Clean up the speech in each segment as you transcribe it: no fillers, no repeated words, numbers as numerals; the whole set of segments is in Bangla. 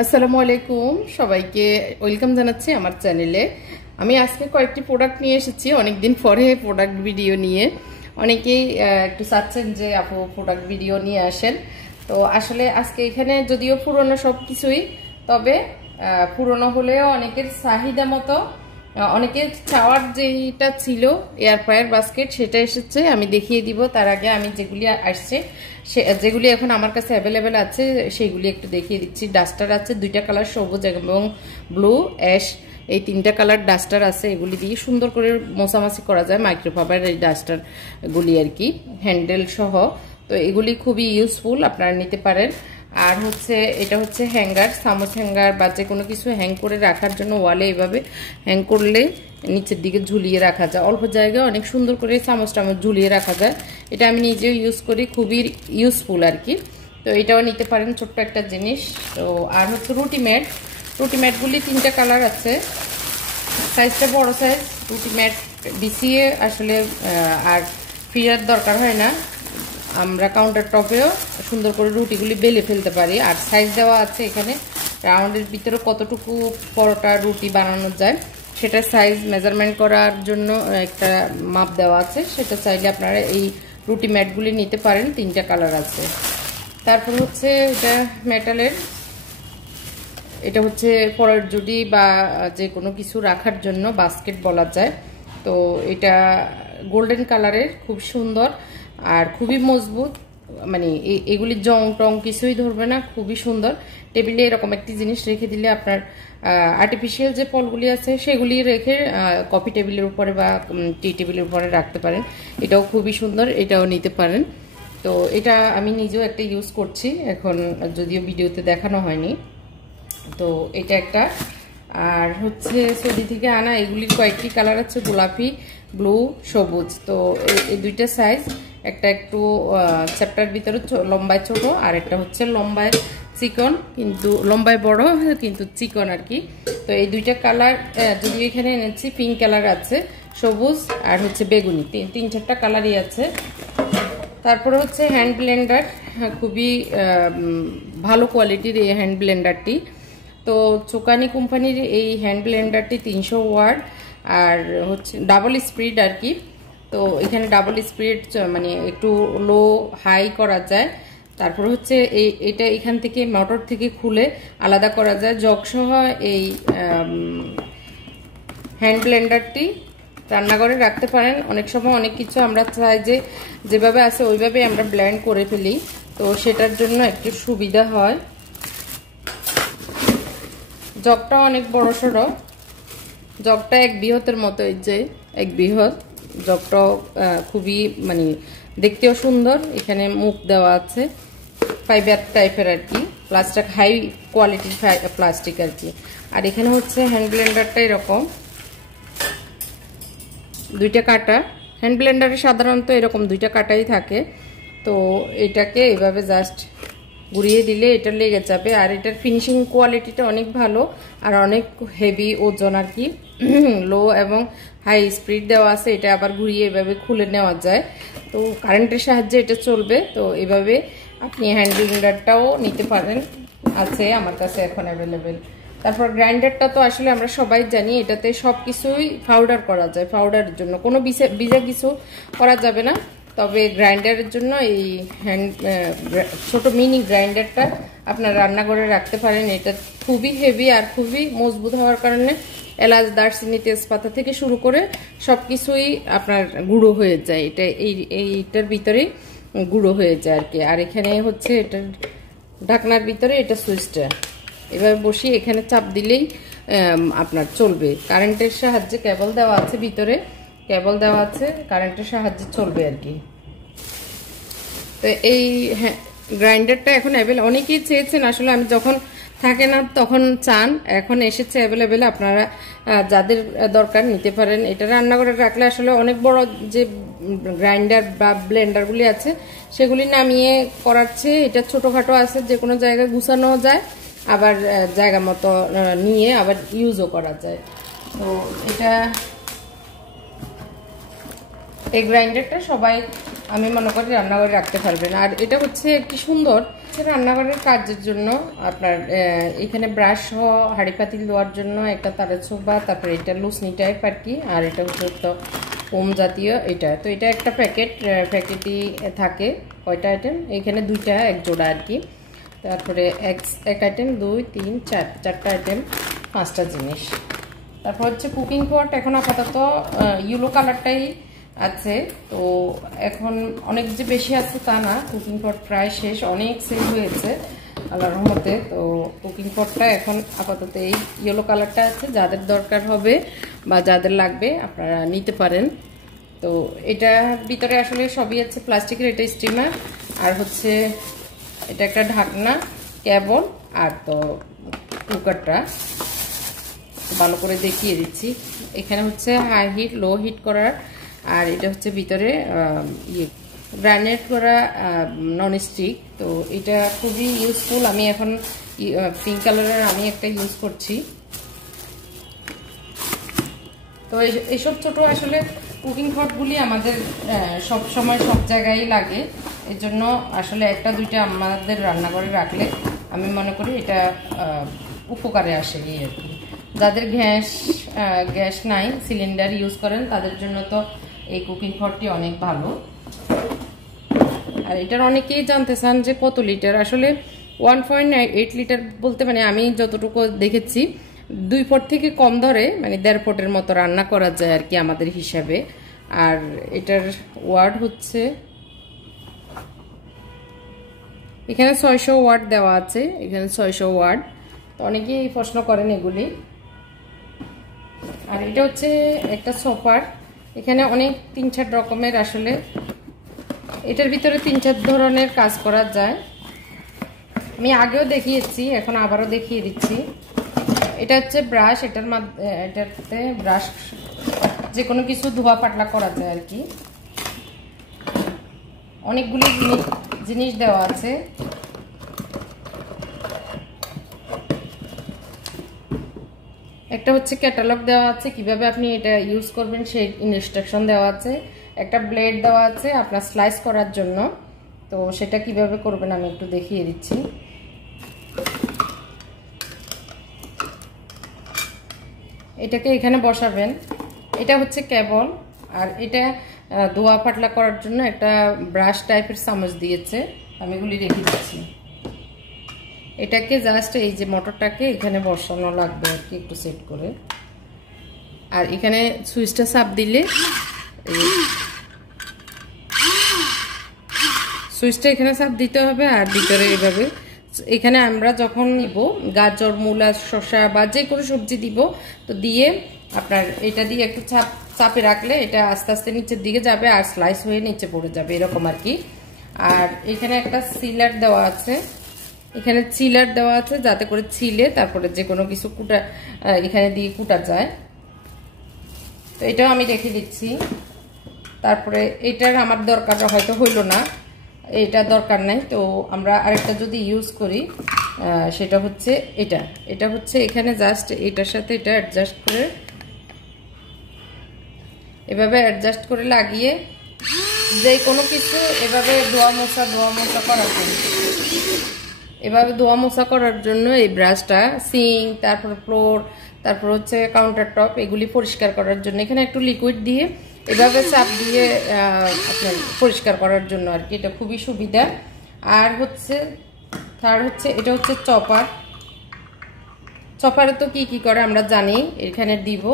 আসসালামু আলাইকুম সবাইকে ওয়েলকাম জানাচ্ছি আমার চ্যানেলে। আমি আজকে কয়েকটি প্রোডাক্ট নিয়ে এসেছি অনেকদিন পরে প্রোডাক্ট ভিডিও নিয়ে। অনেকেই একটু চাচ্ছেন যে আপু প্রোডাক্ট ভিডিও নিয়ে আসেন। তো আসলে আজকে এখানে যদিও পুরনো সব কিছুই, তবে পুরনো হলেও অনেকের চাহিদা মতো অনেকের চাওয়ার যেটা ছিল এয়ার ফ্রায়ার বাস্কেট সেটা এসেছে। আমি দেখিয়ে দিব। তার আগে আমি যেগুলি আসছে যেগুলি এখন আমার কাছে অ্যাভেলেবেল আছে সেগুলি একটু দেখিয়ে দিচ্ছি। ডাস্টার আছে দুইটা কালার, সবুজ এবং ব্লু অ্যাশ, এই তিনটা কালার ডাস্টার আছে। এগুলি দিয়ে সুন্দর করে মোছামাছি করা যায়, মাইক্রোফাইবার এই ডাস্টারগুলি আর কি, হ্যান্ডেল সহ। তো এগুলি খুবই ইউজফুল, আপনারা নিতে পারেন। আর হচ্ছে এটা হচ্ছে হ্যাঙ্গার, চামচ হ্যাঙ্গার বা যে কোনো কিছু হ্যাং করে রাখার জন্য ওয়ালে এইভাবে হ্যাং করলে নিচের দিকে ঝুলিয়ে রাখা যায়। অল্প জায়গায় অনেক সুন্দর করে চামচ টামচ ঝুলিয়ে রাখা যায়। এটা আমি নিজেও ইউজ করি, খুবই ইউজফুল আর কি। তো এটাও নিতে পারেন, ছোট্ট একটা জিনিস। তো আর হচ্ছে রুটি ম্যাটগুলি তিনটা কালার আছে। সাইজটা বড় সাইজ। রুটি ম্যাট বিছিয়ে আসলে আর ফিরার দরকার হয় না, আমরা কাউন্টার টপেও সুন্দর করে রুটিগুলি বেলে ফেলতে পারি। আর সাইজ দেওয়া আছে এখানে, রাউন্ডের ভিতরে কতটুকু পরোটা রুটি বানানো যায় সেটা সাইজ মেজারমেন্ট করার জন্য একটা মাপ দেওয়া আছে। সেটা চাইলে আপনারা এই রুটি ম্যাটগুলি নিতে পারেন, তিনটা কালার আছে। তারপর হচ্ছে এটা মেটালের, এটা হচ্ছে পরের জুড়ি বা যে কোনো কিছু রাখার জন্য বাস্কেট বলা যায়। তো এটা গোল্ডেন কালারের, খুব সুন্দর আর খুবই মজবুত, মানে এগুলি জং টং কিছুই ধরবে না, খুবই সুন্দর। টেবিলে এরকম একটি জিনিস রেখে দিলে আপনার আর্টিফিশিয়াল যে ফলগুলি আছে সেগুলি রেখে কফি টেবিলের উপরে বা টি টেবিলের উপরে রাখতে পারেন। এটাও খুবই সুন্দর, এটাও নিতে পারেন। তো এটা আমি নিজেও একটা ইউজ করছি এখন, যদিও ভিডিওতে দেখানো হয়নি। তো এটা একটা। আর হচ্ছে সৌদি থেকে আনা এগুলির কয়েকটি কালার আছে, গোলাপি, ব্লু, সবুজ। তো এই দুইটা সাইজ, একটা একটু চ্যাপ্টার ভিতরে লম্বায় ছোট, আর একটা হচ্ছে লম্বায় চিকন, কিন্তু লম্বায় বড় কিন্তু চিকন আর কি। তো এই দুইটা কালার, যদিও এখানে এনেছি পিঙ্ক কালার আছে, সবুজ আর হচ্ছে বেগুনি, তিন চারটা কালারই আছে। তারপরে হচ্ছে হ্যান্ড ব্লেন্ডার, খুবই ভালো কোয়ালিটির এই হ্যান্ড ব্লেন্ডারটি। তো চোকানি কোম্পানির এই হ্যান্ড ব্লেন্ডারটি 300 ওয়াট আর হচ্ছে ডাবল স্পিড আর কি। তো এখানে ডাবল স্পিড মানে একটু লো হাই করা যায়। তারপর হচ্ছে এটা এখান থেকে মোটর থেকে খুলে আলাদা করা যায়। জগসহ এই হ্যান্ড ব্লেন্ডারটি রান্নাঘরে রাখতে পারেন। অনেক সময় অনেক কিছু আমরা চাই যে যেভাবে আছে ওইভাবে আমরা ব্লেন্ড করে ফেলি, তো সেটার জন্য একটু সুবিধা হয়। জগটা অনেক বড় সড়ো, জগটা এক বৃহতের মতো, এই যে এক বৃহৎ জগটাও খুবই মানে দেখতেও সুন্দর। এখানে মুখ দেওয়া আছে, ফাইবার টাইপের আর কি, প্লাস্টিক হাই কোয়ালিটির প্লাস্টিক আর কি। আর এখানে হচ্ছে হ্যান্ড ব্লেন্ডারটা এরকম দুইটা কাটা। হ্যান্ড ব্লেন্ডারে সাধারণত এরকম দুইটা কাটাই থাকে। তো এটাকে এভাবে জাস্ট ঘুরিয়ে দিলে এটা লেগে যাবে। আর এটার ফিনিশিং কোয়ালিটিটা অনেক ভালো আর অনেক হেভি ওজন আর কি, লো এবং হাই স্পিড দেওয়া আছে। এটা আবার ঘুরিয়ে এভাবে খুলে নেওয়া যায়। তো কারেন্টের সাহায্যে এটা চলবে। তো এভাবে আপনি হ্যান্ড ব্লেন্ডারটাও নিতে পারেন, আছে আমার কাছে এখন অ্যাভেলেবেল। তারপর গ্রাইন্ডারটা তো আসলে আমরা সবাই জানি, এটাতে সব কিছুই পাউডার করা যায়। পাউডারের জন্য কোনো ভিজা কিছু করা যাবে না, তবে গ্রাইন্ডারের জন্য এই ছোট মিনি গ্রাইন্ডারটা আপনার রান্নাঘরে রাখতে পারেন। এটা খুবই হেভি আর খুবই মজবুত হওয়ার কারণে এলাচ, দারচিনি, তেজপাতা থেকে শুরু করে সব কিছুই আপনার গুঁড়ো হয়ে যায়। এটা এইটার ভিতরেই গুঁড়ো হয়ে যায় আর কি। আর এখানে হচ্ছে এটার ঢাকনার ভিতরে এটা সুইচটা এভাবে বসিয়ে এখানে চাপ দিলেই আপনার চলবে। কারেন্টের সাহায্যে কেবল দেওয়া আছে, ভিতরে কেবল দেওয়া আছে, কারেন্টের সাহায্যে চলবে আর কি। তো এই গ্রাইন্ডারটা এখন অনেকেই চেয়েছেন, আসলে আমি যখন থাকে না তখন চান, এখন এসেছে অ্যাভেলেবেল। আপনারা যাদের দরকার নিতে পারেন। এটা রান্নাঘরে রাখলে আসলে অনেক বড় যে গ্রাইন্ডার বা ব্লেন্ডারগুলি আছে সেগুলি নামিয়ে করাচ্ছে, এটা ছোটোখাটো আছে, যে কোনো জায়গায় গুছানো যায়, আবার জায়গা মতো নিয়ে আবার ইউজও করা যায়। তো এটা এই গ্রাইন্ডারটা সবাই আমি মনে করি রান্নাঘরে রাখতে পারবেন। আর এটা হচ্ছে একটি সুন্দর হচ্ছে রান্নাঘরের কাজের জন্য আপনার এখানে ব্রাশ সহ হাঁড়ি পাতিল দেওয়ার জন্য একটা তারের ছোবা, তারপরে এটা লুসনি টাইপ আর কি, আর এটা হচ্ছে তো ওম জাতীয় এটা। তো এটা একটা প্যাকেটই থাকে কয়টা আইটেম, এখানে দুইটা এক জোড়া আর কি। তারপরে এক আইটেম 2 3 4 চারটা আইটেম, 5টা জিনিস। তারপর হচ্ছে কুকিং পট, এখন আপাতত ইয়েলো কালারটাই আছে। তো এখন অনেক যে বেশি আছে তা না, কুকিং পট প্রায় শেষ, অনেক সেল হয়েছে আল্লাহর রহমতে। তো কুকিং পটটা এখন আপাতত এই ইয়েলো কালারটা আছে, যাদের দরকার হবে বা যাদের লাগবে আপনারা নিতে পারেন। তো এটার ভিতরে আসলে সবই আছে প্লাস্টিকের, এটা স্টিমার, আর হচ্ছে এটা একটা ঢাকনা, কেবল, আর তো কুকারটা ভালো করে দেখিয়ে দিচ্ছি। এখানে হচ্ছে হাই হিট লো হিট করার, আর এটা হচ্ছে ভিতরে গ্রানেট করা ননস্টিক। তো এটা খুবই ইউজফুল। আমি এখন পিঙ্ক কালারের আমি একটা ইউজ করছি। তো এইসব ছোট আসলে কুকিং পটগুলি আমাদের সব সময় সব জায়গায় লাগে, এর জন্য আসলে একটা দুইটা আমাদের রান্নাঘরে রাখলে আমি মনে করি এটা উপকারে আসে আর কি। যাদের গ্যাস নাই, সিলিন্ডার ইউজ করেন, তাদের জন্য তো এই কুকিং পটটি অনেক ভালো। আর এটার অনেকেই জানতে চান যে কত লিটার, আসলে 1.8 লিটার বলতে মানে আমি যতটুকু দেখেছি 2 পট থেকে কম ধরে, মানে 1.5 পটের মতো রান্না করা যায় আর কি আমাদের হিসাবে। আর এটার ওয়াট হচ্ছে এখানে 600 ওয়াট দেওয়া আছে, এখানে 600 ওয়াট। তো অনেকেই প্রশ্ন করেন এগুলি। আর এটা হচ্ছে একটা সপার, এখানে অনেক 3-4 রকমের, আসলে এটার ভিতরে 3-4 ধরনের কাজ করা যায়। আমি আগেও দেখিয়েছি, এখন আবারও দেখিয়ে দিচ্ছি। এটা হচ্ছে ব্রাশ, এটাতে ব্রাশ যে কোনো কিছু ধোয়া পাতলা করা যায় আর কি। অনেকগুলি জিনিস দেওয়া আছে। একটা হচ্ছে ক্যাটালগ দেওয়া আছে, কিভাবে আপনি এটা ইউজ করবেন সেই ইনস্ট্রাকশন দেওয়া আছে। একটা ব্লেড দেওয়া আছে আপনার স্লাইস করার জন্য, তো সেটা কিভাবে করবেন আমি একটু দেখিয়ে দিচ্ছি। এটাকে এখানে বসাবেন, এটা হচ্ছে কেবল। আর এটা ধোয়া পাতলা করার জন্য একটা ব্রাশ টাইপের চামচ দিয়েছে, আমি এগুলি রেখে দিচ্ছি। এটাকে জাস্ট এই যে মোটরটাকে এখানে বসানো লাগবে আর কি, একটু সেট করে। আর এখানে সুইচটা চাপ দিলে সুইচটা এখানে চাপ দিতে হবে। আর ভিতরে এইভাবে এখানে আমরা যখন নিব গাজর, মূলা, শসা বা যে কোনো সবজি দিব, তো দিয়ে আপনার এটা দিয়ে একটু চাপে রাখলে এটা আস্তে আস্তে নিচের দিকে যাবে আর স্লাইস হয়ে নিচে পড়ে যাবে, এরকম আর কি। আর এখানে একটা সিলার দেওয়া আছে, এখানে চিলার দেওয়া আছে যাতে করে ছিলে তারপরে যে কোনো কিছু এখানে দিয়ে কুটা যায়। তো এটাও আমি রেখে দিচ্ছি। তারপরে এটার আমার দরকার হয়তো হইল না, এটা দরকার নাই। তো আমরা আরেকটা যদি ইউজ করি সেটা হচ্ছে এটা হচ্ছে এখানে জাস্ট এটার সাথে এটা অ্যাডজাস্ট করে এভাবে অ্যাডজাস্ট করে লাগিয়ে যে কোনো কিছু এভাবে ধোয়া মোছা করার জন্য, এভাবে ধোয়া মোছা করার জন্য এই ব্রাশটা, সিঙ্ক, তারপর ফ্লোর, তারপর হচ্ছে কাউন্টার টপ, এগুলি পরিষ্কার করার জন্য এখানে একটু লিকুইড দিয়ে এভাবে চাপ দিয়ে আপনার পরিষ্কার করার জন্য আর কি, এটা খুবই সুবিধা। আর হচ্ছে থার্ড হচ্ছে এটা হচ্ছে চপারে তো কি করে আমরা জানি, এখানে দিব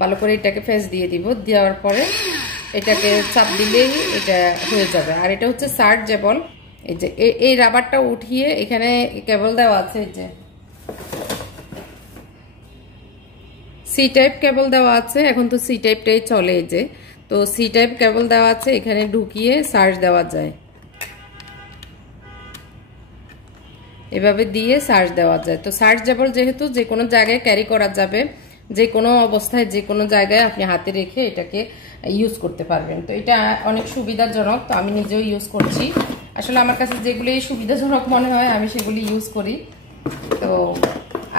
ভালো করে, এটাকে ফেস দিয়ে দিব, দেওয়ার পরে এটাকে চাপ দিলেই এটা হয়ে যাবে। আর এটা হচ্ছে সার্জেবল, এই যে এই রাবারটা উঠিয়ে এখানে কেবল দেওয়া আছে, এই যে সি টাইপ কেবল দেওয়া আছে, এখন তো সি টাইপটাই চলে, এই যে তো সি টাইপ কেবল দেওয়া আছে, এখানে ঢুকিয়ে সার্চ দেওয়া যায়, এভাবে দিয়ে সার্চ দেওয়া যায়। তো সার্চেবল যেহেতু যে কোনো জায়গায় ক্যারি করা যাবে, যে কোনো অবস্থায় যে কোনো জায়গায় আপনি হাতে রেখে এটাকে ইউজ করতে পারবেন। তো এটা অনেক সুবিধাজনক, তো আমি নিজেও ইউজ করছি। আসলে আমার কাছে যেগুলি সুবিধাজনক মনে হয় আমি সেগুলি ইউজ করি। তো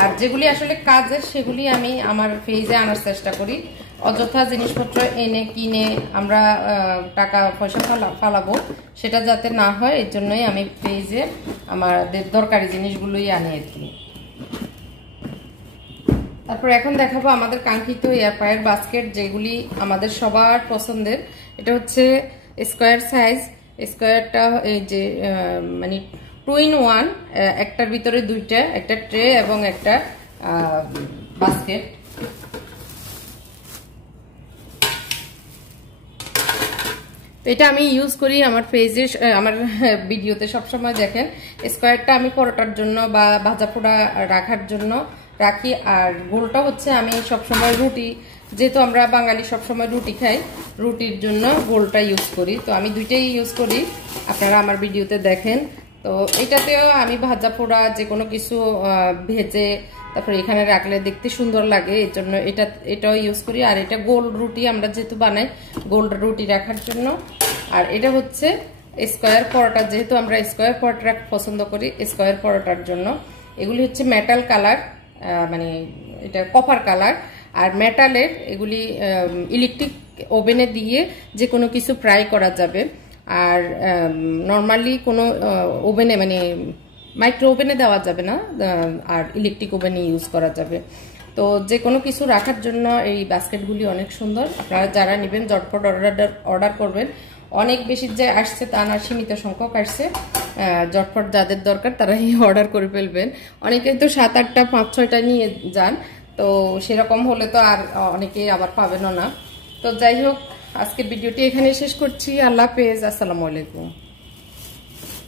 আর যেগুলি আসলে কাজের সেগুলি আমি আমার পেজে আনার চেষ্টা করি। অযথা জিনিসপত্র এনে কিনে আমরা টাকা পয়সা ফালাবো, সেটা যাতে না হয় এর জন্যই আমি পেজে আমাদের দরকারি জিনিসগুলোই আনি আর কি। তারপর এখন দেখাবো আমাদের কাঙ্ক্ষিত এয়ার ফ্রায়ার বাস্কেট, যেগুলি আমাদের সবার পছন্দের। এটা হচ্ছে স্কোয়ার সাইজ, স্কোয়ারটা এই যে মানে 2 in 1, একটার ভিতরে দুইটা, একটা ট্রে এবং একটা বাস্কেট। তো এটা আমি ইউজ করি আমার পেজে, আমার ভিডিওতে সবসময় দেখেন। স্কোয়ারটা আমি পরোটার জন্য বা ভাজা পোড়া রাখার জন্য রাখি, আর গোলটা হচ্ছে আমি সবসময় রুটি, যেহেতু আমরা বাঙালি সবসময় রুটি খাই, রুটির জন্য গোলটা ইউজ করি। তো আমি দুইটাই ইউজ করি, আপনারা আমার ভিডিওতে দেখেন। তো এটাতেও আমি ভাজা পোড়া যে কোনো কিছু ভেজে তারপরে এখানে রাখলে দেখতে সুন্দর লাগে, এর জন্য এটাও ইউজ করি। আর এটা গোল রুটি আমরা যেহেতু বানাই, গোল রুটি রাখার জন্য। আর এটা হচ্ছে স্কোয়ার পরোটা, যেহেতু আমরা স্কোয়ার পরোটা পছন্দ করি, স্কোয়ার পরোটার জন্য। এগুলি হচ্ছে মেটাল কালার, মানে এটা কপার কালার। আর মেটালের এগুলি ইলেকট্রিক ওভেনে দিয়ে যে কোনো কিছু ফ্রাই করা যাবে। আর নর্মালি কোনো ওভেনে মানে মাইক্রো ওভেনে দেওয়া যাবে না, আর ইলেকট্রিক ওভেনে ইউজ করা যাবে। তো যে কোনো কিছু রাখার জন্য এই বাস্কেটগুলি অনেক সুন্দর। আপনারা যারা নেবেন ঝটপট অর্ডার করবেন। অনেক বেশি যে আসছে তা না, সীমিত সংখ্যক আসছে। ঝটপট যাদের দরকার তারাই অর্ডার করে ফেলবেন। অনেকেই তো 7-8টা 5-6টা নিয়ে যান, তো সেরকম হলে তো আর অনেকেই আবার পাবেনও না। তো যাই হোক, আজকের ভিডিওটি এখানে শেষ করছি। আল্লাহ হাফেজ, আসসালামু আলাইকুম।